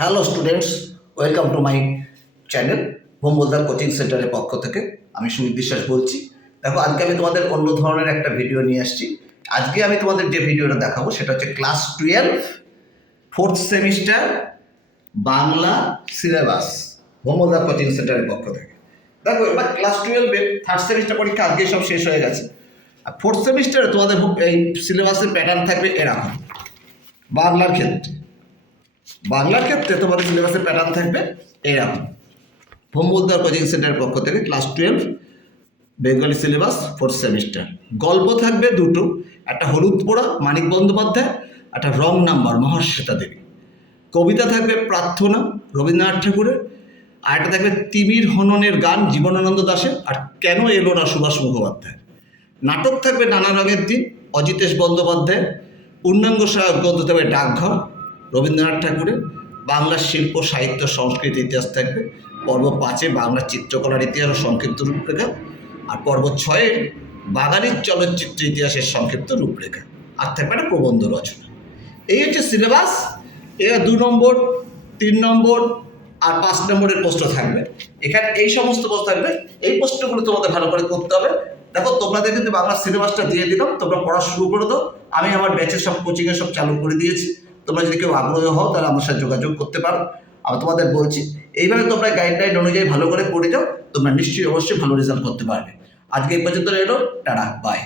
Hello students, welcome to my channel ভোমবলদার coaching সেন্টারের পক্ষ থেকে আমি সুমিত বিশ্বাস বলছি। দেখো, আজকে আমি তোমাদের অন্য ধরনের একটা ভিডিও নিয়ে আসছি। আজকে আমি তোমাদের যে ভিডিওটা দেখাবো সেটা হচ্ছে class 12 fourth semester Bangla syllabus ভোমবলদার কোচিং সেন্টারের পক্ষ থেকে। দেখো, এবার ক্লাস 12-এর থার্ড সেমিস্টার পরীক্ষা আজকে সব শেষ হয়ে গেছে। আর ফোর্থ সেমিস্টারে তোমাদের এই সিলেবাসের প্যাটার্ন থাকবে এরকম। বাংলার ক্ষেত্রে তোমাদের সিলেবাসের প্যাটার্ন থাকবে এরকম। ভোমবলদার কোচিং সেন্টারের পক্ষ থেকে class 12 Bengali syllabus fourth semester. গল্প থাকবে দুটো, একটা হলুদ পোড়া মানিক বন্দ্যোপাধ্যায়, একটা রং নাম্বার মহাশ্বেতা দেবী। কবিতা থাকবে প্রার্থনা রবীন্দ্রনাথ ঠাকুরের, আর একটা থাকবে তিমির হননের গান জীবনানন্দ দাশের, আর কেন এলো না সুভাষ মুখোপাধ্যায়। নাটক থাকবে নানা রঙের দিন অজিতেশ বন্দ্যোপাধ্যায়। পূর্ণাঙ্গ সহায়ক গ্রন্থ থাকবে ডাকঘর রবীন্দ্রনাথ ঠাকুরের। বাংলার শিল্প সাহিত্য সংস্কৃতি ইতিহাস থাকবে। পর্ব 5-এ বাংলার চিত্রকলার ইতিহাস ও সংক্ষিপ্ত রূপরেখা, আর পর্ব 6-এ বাঙালির চলচ্চিত্র ইতিহাসের সংক্ষিপ্ত রূপরেখা, আর থাকবে একটা প্রবন্ধ রচনা। এই হচ্ছে সিলেবাস। এবার 2 নম্বর 3 নম্বর আর 5 নম্বরের প্রশ্ন থাকবে। এখানে এই সমস্ত প্রশ্ন থাকবে। এই প্রশ্নগুলো তোমাদের ভালো করে করতে হবে। দেখো, তোমাদের কিন্তু বাংলা সিলেবাসটা দিয়ে দিলাম, তোমরা পড়া শুরু করে দাও। আমি আমার ব্যাচের সব কোচিংয়ে সব চালু করে দিয়েছি। তোমরা যদি কেউ আগ্রহী হও তাহলে আমার সাথে যোগাযোগ করতে পারো। আমি তোমাদের বলছি, এইভাবে তোমরা গাইডলাইন অনুযায়ী ভালো করে পড়ে যাও, তোমরা নিশ্চয়ই অবশ্যই ভালো রেজাল্ট করতে পারবে। আজকে এই পর্যন্ত রইলো, টাটা, বাই।